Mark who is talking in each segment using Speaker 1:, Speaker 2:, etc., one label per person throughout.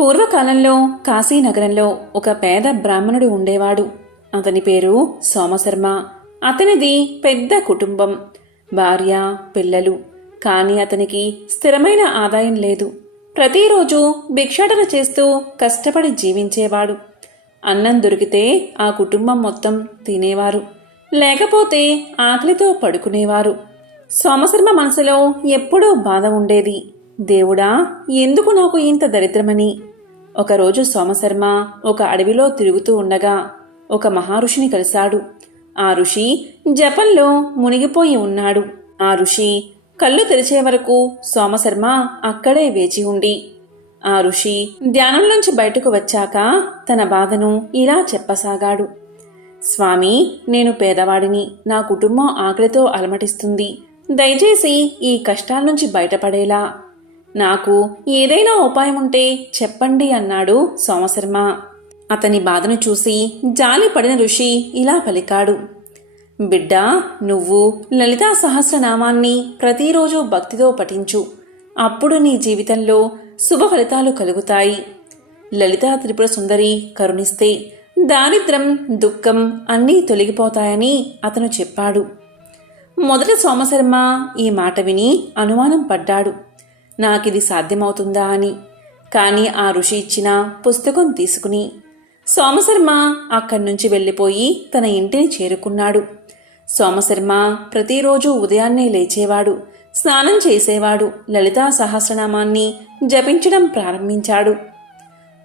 Speaker 1: పూర్వకాలంలో కాశీనగరంలో ఒక పేద బ్రాహ్మణుడు ఉండేవాడు. అతని పేరు సోమశర్మ. అతనిది పెద్ద కుటుంబం. భార్య పిల్లలు. కానీ అతనికి స్థిరమైన ఆదాయం లేదు. ప్రతిరోజు భిక్షాటన చేస్తూ కష్టపడి జీవించేవాడు. అన్నం దొరికితే ఆ కుటుంబం మొత్తం తినేవారు. లేకపోతే ఆకలితో పడుకునేవారు. సోమశర్మ మనసులో ఎప్పుడూ బాధ ఉండేది. దేవుడా ఎందుకు నాకు ఇంత దరిద్రమని? ఒకరోజు సోమశర్మ ఒక అడవిలో తిరుగుతూ ఉండగా ఒక మహారుషిని కలిశాడు. ఆ ఋషి జపంలో మునిగిపోయి ఉన్నాడు. ఆ ఋషి కళ్ళు తెరిచే వరకు సోమశర్మ అక్కడే వేచి ఉండి ఆ ఋషి ధ్యానంలోంచి బయటకు వచ్చాక తన బాధను ఇలా చెప్పసాగాడు. స్వామి నేను పేదవాడిని. నా కుటుంబం ఆకలితో అలమటిస్తుంది. దయచేసి ఈ కష్టాల నుంచి బయటపడేలా. నాకు ఏదైనా ఉపాయం ఉంటే చెప్పండి అన్నాడు సోమశర్మ. అతని బాధను చూసి జాలి పడిన ఋషి ఇలా పలికాడు. బిడ్డా నువ్వు లలితా సహస్రనామాన్ని ప్రతిరోజు భక్తితో పఠించు. అప్పుడు నీ జీవితంలో శుభ ఫలితాలు కలుగుతాయి. లలితా త్రిపుర సుందరి కరుణిస్తే దారిద్రం దుఃఖం అన్నీ తొలగిపోతాయని అతను చెప్పాడు. మొదట సోమశర్మ ఈ మాట విని అనుమానం పడ్డాడు. నాకిది సాధ్యమవుతుందా అని. కానీ ఆ ఋషి ఇచ్చిన పుస్తకం తీసుకుని సోమశర్మ అక్కడి నుంచి వెళ్ళిపోయి తన ఇంటిని చేరుకున్నాడు. సోమశర్మ ప్రతిరోజు ఉదయాన్నే లేచేవాడు స్నానం చేసేవాడు లలితా సహస్రనామాన్ని జపించడం ప్రారంభించాడు.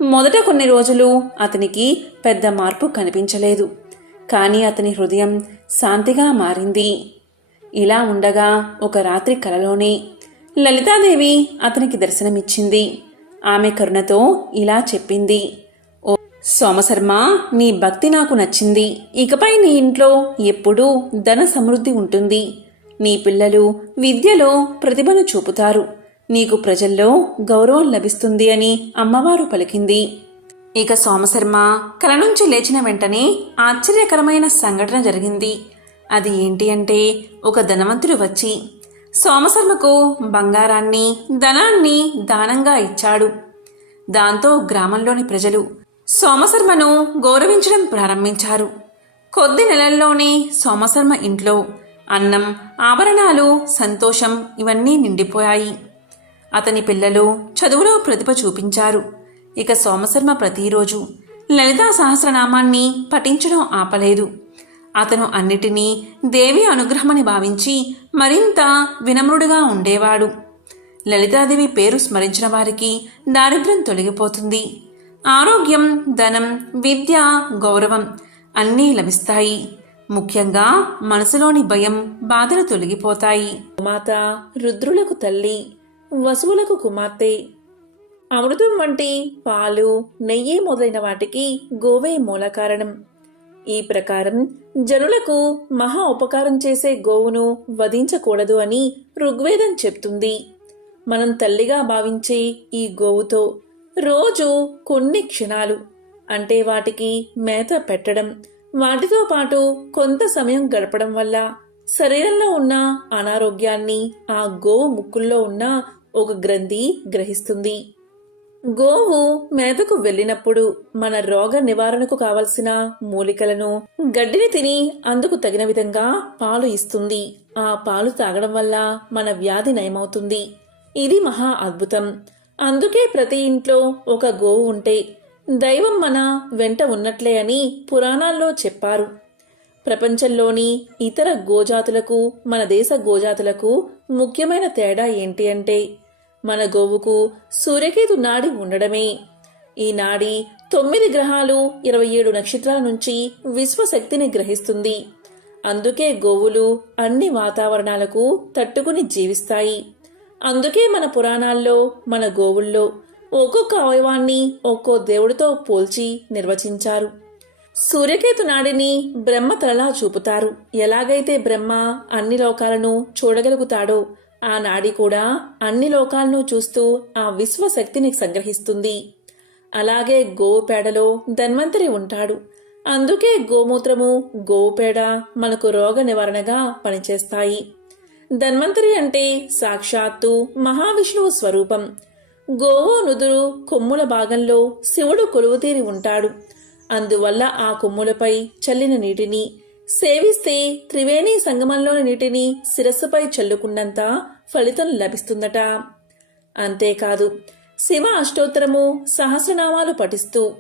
Speaker 1: మొదట కొన్ని రోజులు అతనికి పెద్ద మార్పు కనిపించలేదు. కానీ అతని హృదయం శాంతిగా మారింది. ఇలా ఉండగా ఒక రాత్రి కలలోనే లలితాదేవి అతనికి దర్శనమిచ్చింది. ఆమె కరుణతో ఇలా చెప్పింది. ఓ సోమశర్మ నీ భక్తి నాకు నచ్చింది. ఇకపై నీ ఇంట్లో ఎప్పుడూ ధన సమృద్ధి ఉంటుంది. నీ పిల్లలు విద్యలో ప్రతిభను చూపుతారు. నీకు ప్రజల్లో గౌరవం లభిస్తుంది అని అమ్మవారు పలికింది. ఇక సోమశర్మ కల నుంచి లేచిన వెంటనే ఆశ్చర్యకరమైన సంఘటన జరిగింది. అది ఏంటి అంటే ఒక ధనవంతుడు వచ్చి సోమశర్మకు బంగారాన్ని ధనాన్ని దానంగా ఇచ్చాడు. దాంతో గ్రామంలోని ప్రజలు సోమశర్మను గౌరవించడం ప్రారంభించారు. కొద్ది నెలల్లోనే సోమశర్మ ఇంట్లో అన్నం ఆభరణాలు సంతోషం ఇవన్నీ నిండిపోయాయి. అతని పిల్లలు చదువులో ప్రతిభ చూపించారు. ఇక సోమశర్మ ప్రతిరోజు లలితా సహస్రనామాన్ని పఠించడం ఆపలేదు. అతను అన్నిటినీ దేవి అనుగ్రహమని భావించి మరింత వినమ్రుడుగా ఉండేవాడు. లలితాదేవి పేరు స్మరించిన వారికి దారిద్ర్యం తొలగిపోతుంది. ఆరోగ్యం ధనం విద్య గౌరవం అన్నీ లభిస్తాయి. ముఖ్యంగా మనసులోని భయం బాధలు తొలగిపోతాయి. మాత రుద్రులకు తల్లి వసువులకు కుమార్తె. అమృతం వంటి పాలు నెయ్యి మొదలైన వాటికి గోవే మూల కారణం. ఈ ప్రకారం జనులకు మహా ఉపకారం చేసే గోవును వధించకూడదు అని ఋగ్వేదం చెప్తుంది. మనం తల్లిగా భావించే ఈ గోవుతో రోజు కొన్ని క్షణాలు అంటే వాటికి మేత పెట్టడం వాటితో పాటు కొంత సమయం గడపడం వల్ల శరీరంలో ఉన్న అనారోగ్యాన్ని ఆ గోవు ముక్కుల్లో ఉన్న ఒక గ్రంథి గ్రహిస్తుంది. గోవు మేతకు వెళ్ళినప్పుడు మన రోగ నివారణకు కావలసిన మూలికలను గడ్డిని తిని అందుకు తగిన విధంగా పాలు ఇస్తుంది. ఆ పాలు తాగడం వల్ల మన వ్యాధి నయమవుతుంది. ఇది మహా అద్భుతం. అందుకే ప్రతి ఇంట్లో ఒక గోవు ఉంటే దైవం మన వెంట ఉన్నట్లే అని పురాణాల్లో చెప్పారు. ప్రపంచంలోని ఇతర గోజాతులకు మన దేశ గోజాతులకు ముఖ్యమైన తేడా ఏంటి అంటే మన గోవుకు సూర్యకేతు నాడి ఉండడమే. ఈ నాడి తొమ్మిది గ్రహాలు ఇరవై ఏడు నక్షత్రాల నుంచి విశ్వశక్తిని గ్రహిస్తుంది. అందుకే గోవులు అన్ని వాతావరణాలకు తట్టుకుని జీవిస్తాయి. అందుకే మన పురాణాల్లో మన గోవుల్లో ఒక్కొక్క అవయవాన్ని ఒక్కో దేవుడితో పోల్చి నిర్వచించారు. సూర్యకేతు నాడిని బ్రహ్మ తలలా చూపుతారు. ఎలాగైతే బ్రహ్మ అన్ని లోకాలను చూడగలుగుతాడో ఆ నాడి కూడా అన్ని లోకాలను చూస్తూ ఆ విశ్వశక్తిని సంగ్రహిస్తుంది. అలాగే గోవు పేడలో ధన్వంతరి ఉంటాడు. అందుకే గోమూత్రము గోవు పేడ మనకు రోగ నివారణగా పనిచేస్తాయి. ధన్వంతరి అంటే సాక్షాత్తు మహావిష్ణువు స్వరూపం. గోవు నుదురు కొమ్ముల భాగంలో శివుడు కొలువుతీరి ఉంటాడు. అందువల్ల ఆ కొమ్ములపై చల్లిన నీటిని సేవిస్తే త్రివేణి సంగమంలోని నీటిని శిరస్సుపై చల్లుకున్నంత ఫలితం లభిస్తుందట. అంతేకాదు శివ అష్టోత్తరము సహస్రనామాలు పఠిస్తూ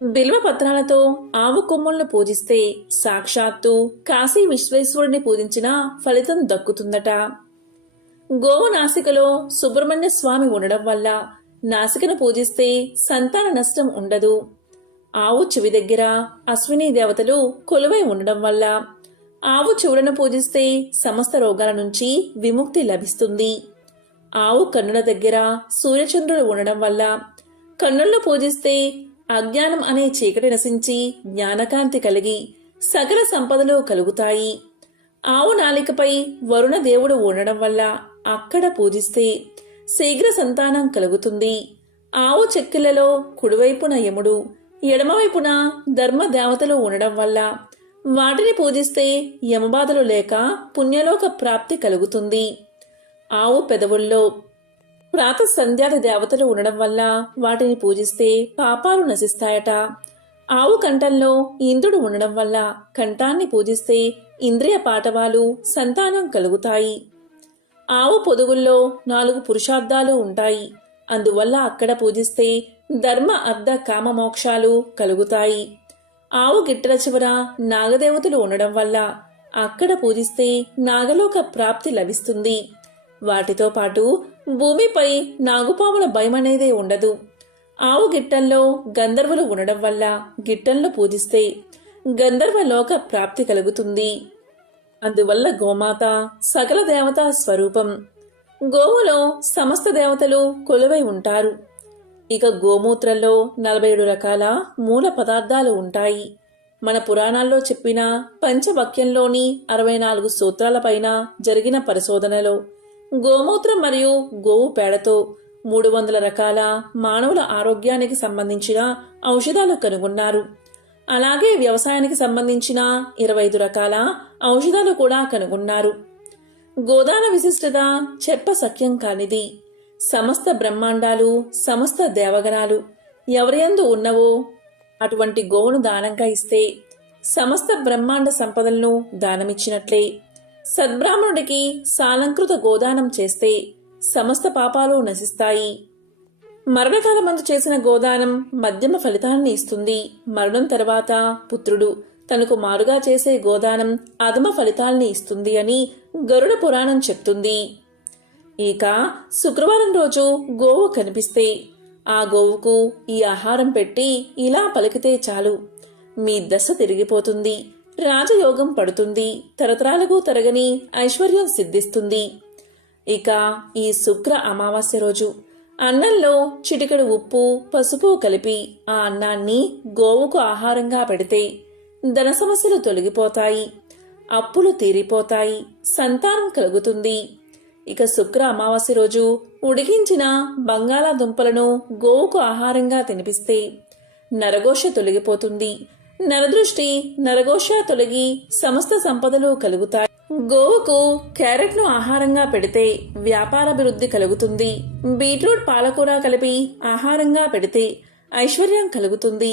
Speaker 1: బిల్వ పత్రాలతో ఆవు కొమ్ములను పూజిస్తే సాక్షాత్తు కాశీ విశ్వేశ్వరుని పూజించిన ఫలితం దక్కుతుందట. గోవు నాసికలో సుబ్రహ్మణ్య స్వామి ఉండడం వల్ల నాసికను పూజిస్తే సంతాన నష్టం ఉండదు. ఆవు చెవి దగ్గర అశ్విని దేవతలు కొలువై ఉండడం వల్ల ఆవు చెవులను పూజిస్తే సమస్త రోగాల నుంచి విముక్తి లభిస్తుంది. ఆవు కన్నుల దగ్గర సూర్యచంద్రుడు ఉండడం వల్ల కన్నులను పూజిస్తే అజ్ఞానం అనే చీకటి నశించి జ్ఞానకాంతి కలిగి సకల సంపదలు కలుగుతాయి. ఆవు నాలికపై వరుణ దేవుడు ఉండడం వల్ల అక్కడ పూజిస్తే శీఘ్ర సంతానం కలుగుతుంది. ఆవు చెక్కిళ్ళలో కుడివైపున యముడు ఎడమవైపున ధర్మ దేవతలు ఉండడం వల్ల వాటిని పూజిస్తే యమబాధలు లేక పుణ్యలోక ప్రాప్తి కలుగుతుంది. ఆవు పెదవుల్లో ప్రాత సంధ్యాది దేవతలు ఉండడం వల్ల వాటిని పూజిస్తే పాపాలు నశిస్తాయట. ఆవు కంఠంలో ఇంద్రుడు ఉండడం వల్ల కంఠాన్ని పూజిస్తే ఇంద్రియ పాటవాలు సంతానం కలుగుతాయి. ఆవు పొదుగుల్లో నాలుగు పురుషార్థాలు ఉంటాయి. అందువల్ల అక్కడ పూజిస్తే ధర్మ అర్ధ కామ మోక్షాలు కలుగుతాయి. ఆవు గిట్టల చివర నాగదేవతలు ఉండడం వల్ల అక్కడ పూజిస్తే నాగలోక ప్రాప్తి లభిస్తుంది. వాటితో పాటు భూమిపై నాగుపాముల భయం ఉండదు. ఆవు గిట్టంలో గంధర్వులు ఉండడం వల్ల గిట్టంలో పూజిస్తే గంధర్వలోక ప్రాప్తి కలుగుతుంది. అందువల్ల గోమాత సకల దేవతా స్వరూపం. గోవులో సమస్త దేవతలు కొలువై ఉంటారు. ఇక గోమూత్రంలో నలభై ఏడు రకాల మూల పదార్థాలు ఉంటాయి. మన పురాణాల్లో చెప్పిన పంచవక్యంలోని అరవై నాలుగు సూత్రాలపైన జరిగిన పరిశోధనలో గోమూత్రం మరియు గోవు పేడతో మూడు వందల రకాల మానవుల ఆరోగ్యానికి సంబంధించిన ఔషధాలు కనుగొన్నారు. అలాగే వ్యవసాయానికి సంబంధించిన ఇరవై ఐదు రకాల ఔషధాలు కూడా కనుగొన్నారు. గోదాన విశిష్టత చెప్ప సఖ్యం కానిది. సమస్త బ్రహ్మాండాలు సమస్త దేవగణాలు ఎవరియందు ఉన్నవో అటువంటి గోవును దానంగా ఇస్తే సమస్త బ్రహ్మాండ సంపదలను దానమిచ్చినట్లే. సద్బ్రాహ్మణుడికి సాలంకృత గోదానం చేస్తే సమస్త పాపాలు నశిస్తాయి. మరణకాలమందు చేసిన గోదానం మధ్యమ ఫలితాన్ని ఇస్తుంది. మరణం తర్వాత పుత్రుడు తనకు మారుగా చేసే గోదానం అధమ ఫలితాల్ని ఇస్తుంది అని గరుడ పురాణం చెప్తుంది. ఇక శుక్రవారం రోజు గోవు కనిపిస్తే ఆ గోవుకు ఈ ఆహారం పెట్టి ఇలా పలికితే చాలు. మీ దశ తిరిగిపోతుంది. రాజయోగం పడుతుంది. తరతరాలకు తరగని ఐశ్వర్యం సిద్ధిస్తుంది. ఇక ఈ శుక్ర అమావాస్య రోజు. అన్నంలో చిటికెడు ఉప్పు పసుపు కలిపి ఆ అన్నాన్ని గోవుకు ఆహారంగా పెడితే ధన సమస్యలు తొలగిపోతాయి. అప్పులు తీరిపోతాయి. సంతానం కలుగుతుంది. ఇక శుక్ర అమావాస్య రోజు ఉడికించిన బంగాళాదుంపలను గోవుకు ఆహారంగా తినిపిస్తే నరఘోష తొలగిపోతుంది. నరదృష్టి నరఘోష తొలగి సమస్త సంపదలు కలుగుతాయి. గోవుకు క్యారెట్ను ఆహారంగా పెడితే వ్యాపారాభివృద్ధి కలుగుతుంది. బీట్రూట్ పాలకూర కలిపి ఆహారంగా పెడితే ఐశ్వర్యం కలుగుతుంది.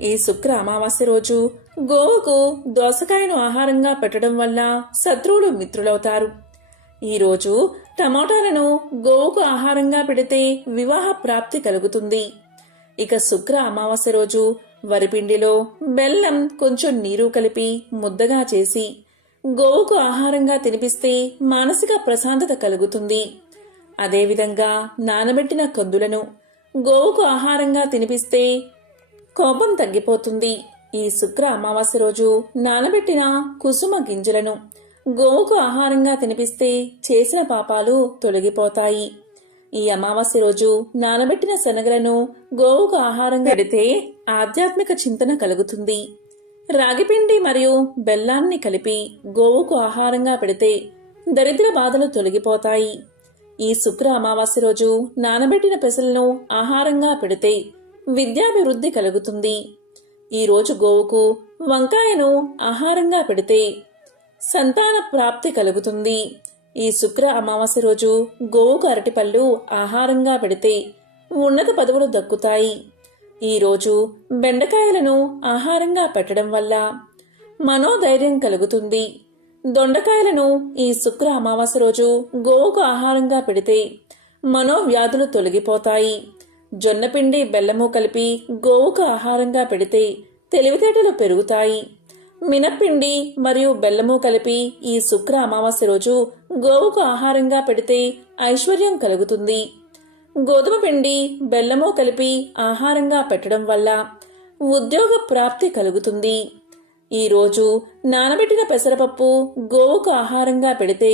Speaker 1: ఈ శుక్ర అమావాస్య రోజు గోవుకు దోసకాయను ఆహారంగా పెట్టడం వల్ల శత్రువులు మిత్రులవుతారు. ఈరోజు టమాటాలను గోవుకు ఆహారంగా పెడితే వివాహ ప్రాప్తి కలుగుతుంది. ఇక శుక్ర అమావాస్య రోజు వరిపిండిలో బెల్లం కొంచెం నీరు కలిపి ముద్దగా చేసి గోవుకు ఆహారంగా తినిపిస్తే మానసిక ప్రశాంతత కలుగుతుంది. అదేవిధంగా నానబెట్టిన కందులను గోవుకు ఆహారంగా తినిపిస్తే కోపం తగ్గిపోతుంది. ఈ శుక్ర అమావాస్య రోజు నానబెట్టిన కుసుమ గింజలను గోవుకు ఆహారంగా తినిపిస్తే చేసిన పాపాలు తొలగిపోతాయి. ఈ అమావాస్య రోజు నానబెట్టిన శనగలను గోవుకు ఆహారంగా పెడితే ఆధ్యాత్మిక చింతన కలుగుతుంది. రాగిపిండి మరియు బెల్లాన్ని కలిపి గోవుకు ఆహారంగా పెడితే దరిద్ర బాధలు తొలగిపోతాయి. ఈ శుక్ర అమావాస్య రోజు నానబెట్టిన పెసలను ఆహారంగా పెడితే విద్యాభివృద్ధి కలుగుతుంది. ఈ రోజు గోవుకు వంకాయను ఆహారంగా పెడితే సంతాన ప్రాప్తి కలుగుతుంది. ఈ శుక్ర అమావాస్య రోజు గోవుకు అరటిపళ్ళు ఆహారంగా పెడితే ఉన్నత పదవులు దక్కుతాయి. ఈరోజు బెండకాయలను ఆహారంగా పెట్టడం వల్ల మనోధైర్యం కలుగుతుంది. దొండకాయలను ఈ శుక్ర అమావాస్య రోజు గోవుకు ఆహారంగా పెడితే మనోవ్యాధులు తొలగిపోతాయి. జొన్నపిండి బెల్లము కలిపి గోవుకు ఆహారంగా పెడితే తెలివితేటలు పెరుగుతాయి. మినప్పిండి మరియు బెల్లము కలిపి ఈ శుక్ర అమావాస్య రోజు గోవుకు ఆహారంగా పెడితే ఐశ్వర్యం కలుగుతుంది. గోధుమ పిండి బెల్లము కలిపి ఆహారంగా పెట్టడం వల్ల ఉద్యోగ ప్రాప్తి కలుగుతుంది. ఈరోజు నానబెట్టిన పెసరపప్పు గోవుకు ఆహారంగా పెడితే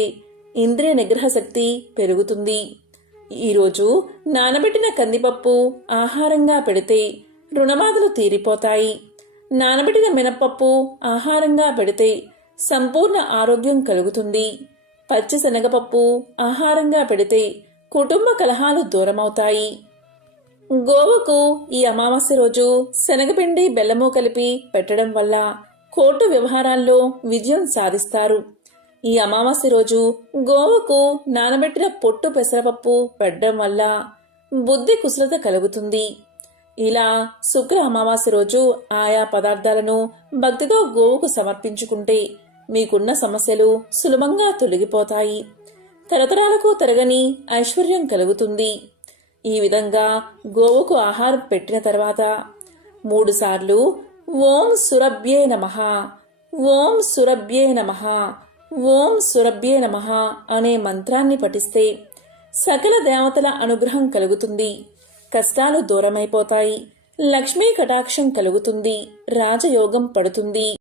Speaker 1: ఇంద్రియ నిగ్రహ శక్తి పెరుగుతుంది. ఈరోజు నానబెట్టిన కందిపప్పు ఆహారంగా పెడితే రుణబాధలు తీరిపోతాయి. నానబెట్టిన మినపప్పు ఆహారంగా పెడితే సంపూర్ణ ఆరోగ్యం కలుగుతుంది. పచ్చి శనగపప్పు ఆహారంగా పెడితే కుటుంబ కలహాలు దూరమవుతాయి. గోవకు ఈ అమావాస్య రోజు శనగపిండి బెల్లము కలిపి పెట్టడం వల్ల కోర్టు వ్యవహారాల్లో విజయం సాధిస్తారు. ఈ అమావాస్య రోజు గోవకు నానబెట్టిన పొట్టు పెసరపప్పు పెట్టడం వల్ల బుద్ధి కుశలత కలుగుతుంది. ఇలా శుక్ర అమావాస్య రోజు ఆయా పదార్థాలను భక్తితో గోవుకు సమర్పించుకుంటే మీకున్న సమస్యలు సులభంగా తొలగిపోతాయి. తరతరాలకు తరగని ఐశ్వర్యం కలుగుతుంది. ఈ విధంగా గోవుకు ఆహారం పెట్టిన తర్వాత మూడుసార్లు ఓం సురభ్యే నమ ఓం సురభ్యే నమ ఓం సురభ్యే నమ అనే మంత్రాన్ని పఠిస్తే సకల దేవతల అనుగ్రహం కలుగుతుంది. కష్టాలు దూరమైపోతాయి. లక్ష్మీ కటాక్షం కలుగుతుంది. రాజయోగం పడుతుంది.